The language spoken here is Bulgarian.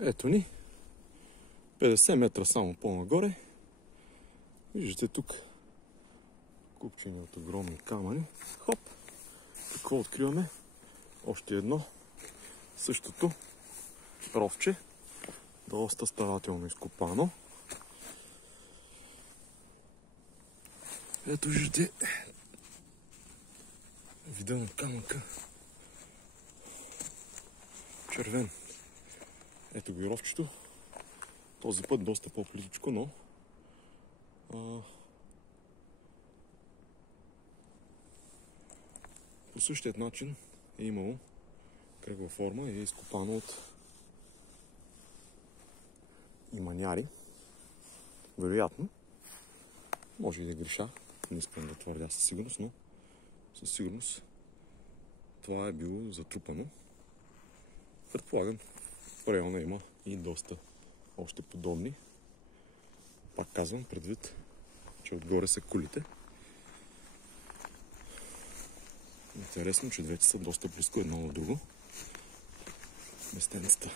Ето ни. 50 метра само по-нагоре. Виждате тук купчени от огромни камъни. Хоп! Какво откриваме? Още едно. Същото ровче. Доста старателно изкопано. Ето виждате вида на камъка. Червен. Ето го и ровчето. Този път доста по-плитичко, но по същият начин е имало кръгла форма и е изкопано от иманяри. Вероятно. Може и да греша. Не искам да твърдя със сигурност, но със сигурност това е било затрупано. Предполагам, в района има и доста още подобни. Пак казвам, предвид, че отгоре са кулите. Интересно, че двете са доста близко едно от друго. Местенцата